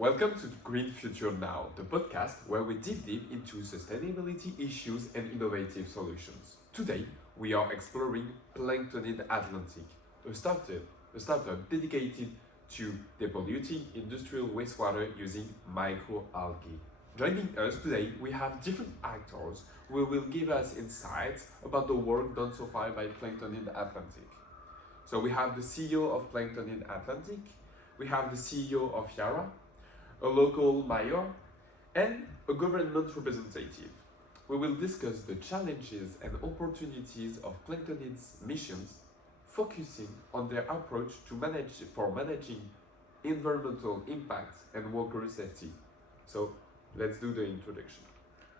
Welcome to Green Future Now, the podcast where we dive deep into sustainability issues and innovative solutions. Today, we are exploring Planktonid Atlantic, a startup dedicated to depolluting industrial wastewater using microalgae. Joining us today, we have different actors who will give us insights about the work done so far by Planktonid Atlantic. So we have the CEO of Planktonid Atlantic, we have the CEO of Yara, a local mayor, and a government representative. We will discuss the challenges and opportunities of Planktonid's missions, focusing on their approach to managing environmental impact and worker safety. So let's do the introduction.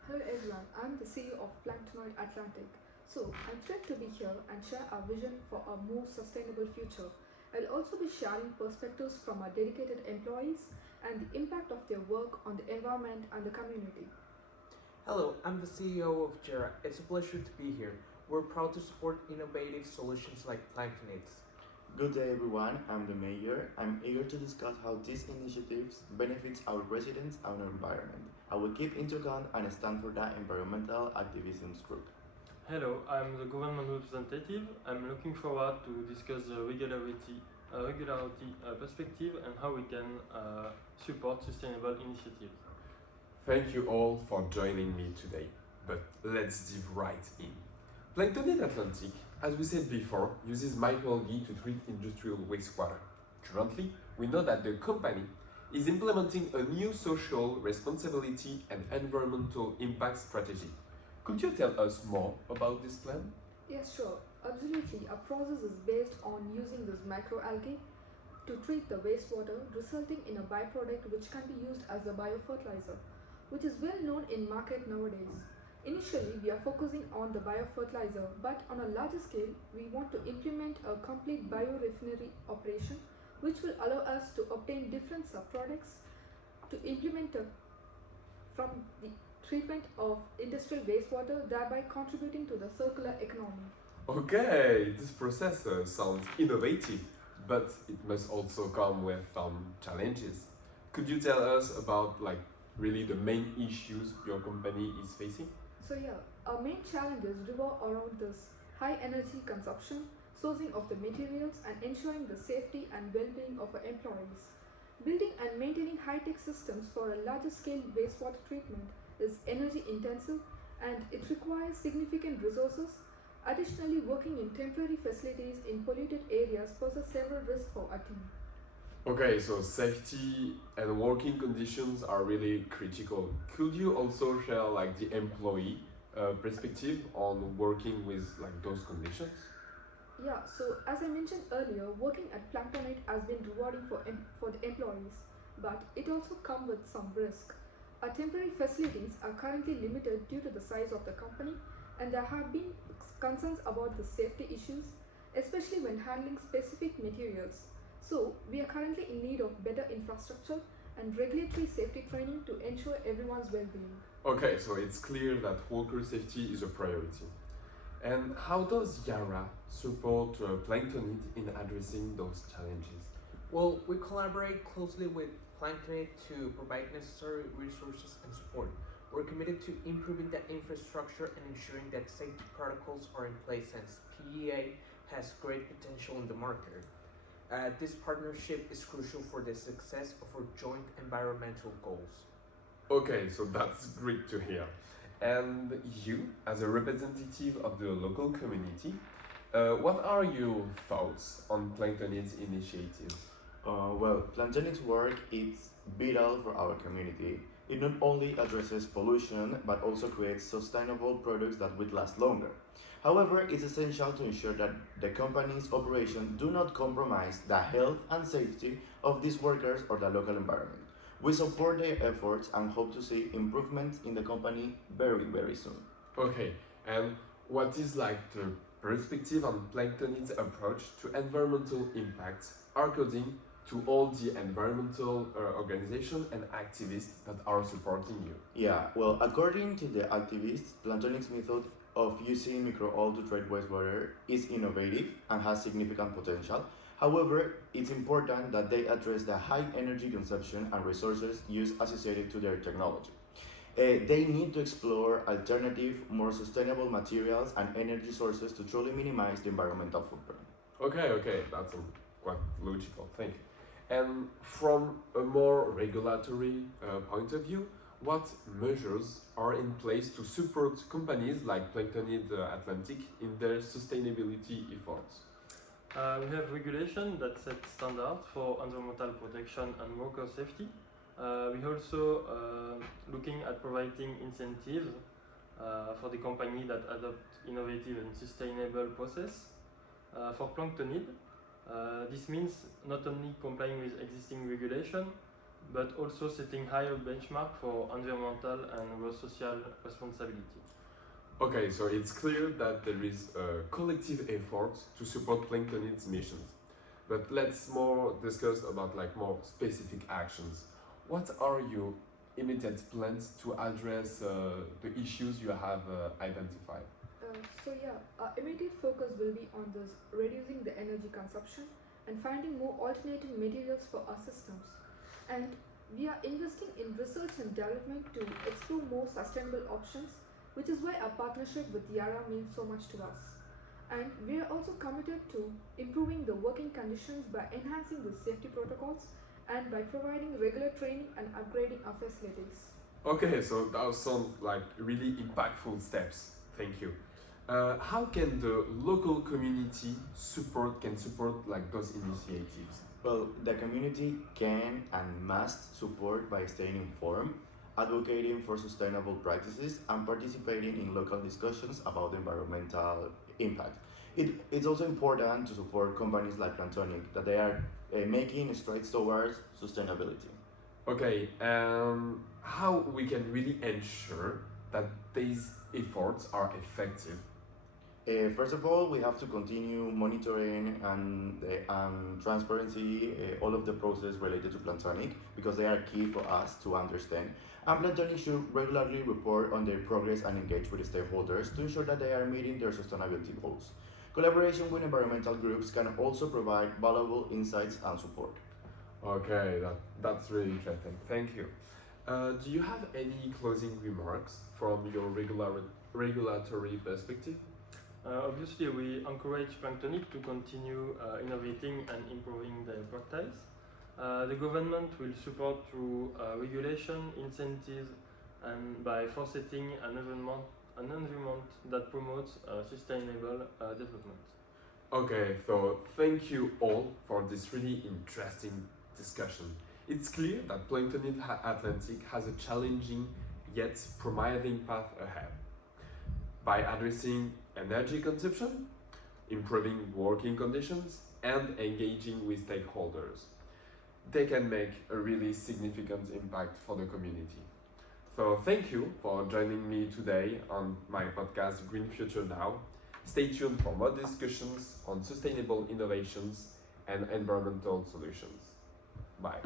Hello everyone, I'm the CEO of Planktonid Atlantic. So I'm thrilled to be here and share our vision for a more sustainable future. I'll also be sharing perspectives from our dedicated employees and the impact of their work on the environment and the community. Hello, I'm the CEO of Csr. It's a pleasure to be here. We're proud to support innovative solutions like Planktonids. Good day everyone, I'm the mayor. I'm eager to discuss how these initiatives benefits our residents and our environment. I will keep into account and stand for that environmental activism group. Hello, I'm the government representative. I'm looking forward to discuss the regularity perspective and how we can support sustainable initiatives. Thank you all for joining me today, but let's dive right in. Planktonid Atlantic, as we said before, uses microalgae to treat industrial wastewater. Currently, we know that the company is implementing a new social responsibility and environmental impact strategy. Could you tell us more about this plan? Yes, sure. Absolutely. Our process is based on using this microalgae to treat the wastewater, resulting in a byproduct which can be used as a biofertilizer, which is well known in market nowadays. Initially, we are focusing on the biofertilizer, but on a larger scale, we want to implement a complete biorefinery operation, which will allow us to obtain different subproducts to implement from the treatment of industrial wastewater, thereby contributing to the circular economy. Okay, this process sounds innovative, but it must also come with challenges. Could you tell us about really the main issues your company is facing? So yeah, our main challenges revolve around this high energy consumption, sourcing of the materials, and ensuring the safety and well-being of our employees. Building and maintaining high-tech systems for a larger scale wastewater treatment is energy intensive and it requires significant resources. Additionally, working in temporary facilities in polluted areas poses several risks for our team. Okay, so safety and working conditions are really critical. Could you also share the employee perspective on working with those conditions? Yeah, so as I mentioned earlier, working at Planktonid has been rewarding for the employees, but it also comes with some risk. Our temporary facilities are currently limited due to the size of the company, and there have been concerns about the safety issues, especially when handling specific materials. So, we are currently in need of better infrastructure and regulatory safety training to ensure everyone's well-being. Okay, so it's clear that worker safety is a priority. And how does Yara support Planktonid in addressing those challenges? Well, we collaborate closely with Planktonid to provide necessary resources and support. We're committed to improving the infrastructure and ensuring that safety protocols are in place since PEA has great potential in the market. This partnership is crucial for the success of our joint environmental goals. Okay, so that's great to hear. And you, as a representative of the local community, what are your thoughts on Planktonid's initiatives? Plantonid's work is vital for our community. It not only addresses pollution, but also creates sustainable products that will last longer. However, it's essential to ensure that the company's operations do not compromise the health and safety of these workers or the local environment. We support their efforts and hope to see improvements in the company very, very soon. Okay, and what is the perspective on Planktonid's approach to environmental impact according to all the environmental organizations and activists that are supporting you? Yeah, well, according to the activists, Plantonid's method of using microalgae to treat wastewater is innovative and has significant potential. However, it's important that they address the high energy consumption and resources use associated to their technology. They need to explore alternative, more sustainable materials and energy sources to truly minimize the environmental footprint. Okay, that's quite logical. Thank you. And from a more regulatory point of view, what measures are in place to support companies like Planktonid Atlantic in their sustainability efforts? We have regulation that sets standards for environmental protection and worker safety. We also looking at providing incentives for the company that adopt innovative and sustainable process. For Planktonid, this means not only complying with existing regulation, but also setting higher benchmark for environmental and social responsibility. Okay, so it's clear that there is a collective effort to support Planktonid's missions. But let's more discuss about like more specific actions. What are your immediate plans to address the issues you have identified? Our immediate focus will be on this reducing the energy consumption and finding more alternative materials for our systems. And we are investing in research and development to explore more sustainable options, which is why our partnership with Yara means so much to us. And we are also committed to improving the working conditions by enhancing the safety protocols and by providing regular training and upgrading our facilities. Okay, so that sounds like really impactful steps. Thank you. How can the local community support like those initiatives? Well, the community can and must support by staying informed, advocating for sustainable practices, and participating in local discussions about environmental impact. It's also important to support companies like Plantonic that they are making strides towards sustainability. Okay, how we can really ensure that these efforts are effective? First of all, we have to continue monitoring and transparency all of the process related to Plantonic because they are key for us to understand. And Plantonic should regularly report on their progress and engage with stakeholders to ensure that they are meeting their sustainability goals. Collaboration with environmental groups can also provide valuable insights and support. Okay, that's really interesting. Thank you. Do you have any closing remarks from your regulatory perspective? Obviously, we encourage Planktonic to continue innovating and improving their practice. The government will support through regulation, incentives, and by fostering an environment that promotes sustainable development. Okay, so thank you all for this really interesting discussion. It's clear that Planktonid Atlantic has a challenging yet promising path ahead. By addressing energy consumption, improving working conditions, and engaging with stakeholders, they can make a really significant impact for the community. So thank you for joining me today on my podcast Green Future Now. Stay tuned for more discussions on sustainable innovations and environmental solutions. Bye.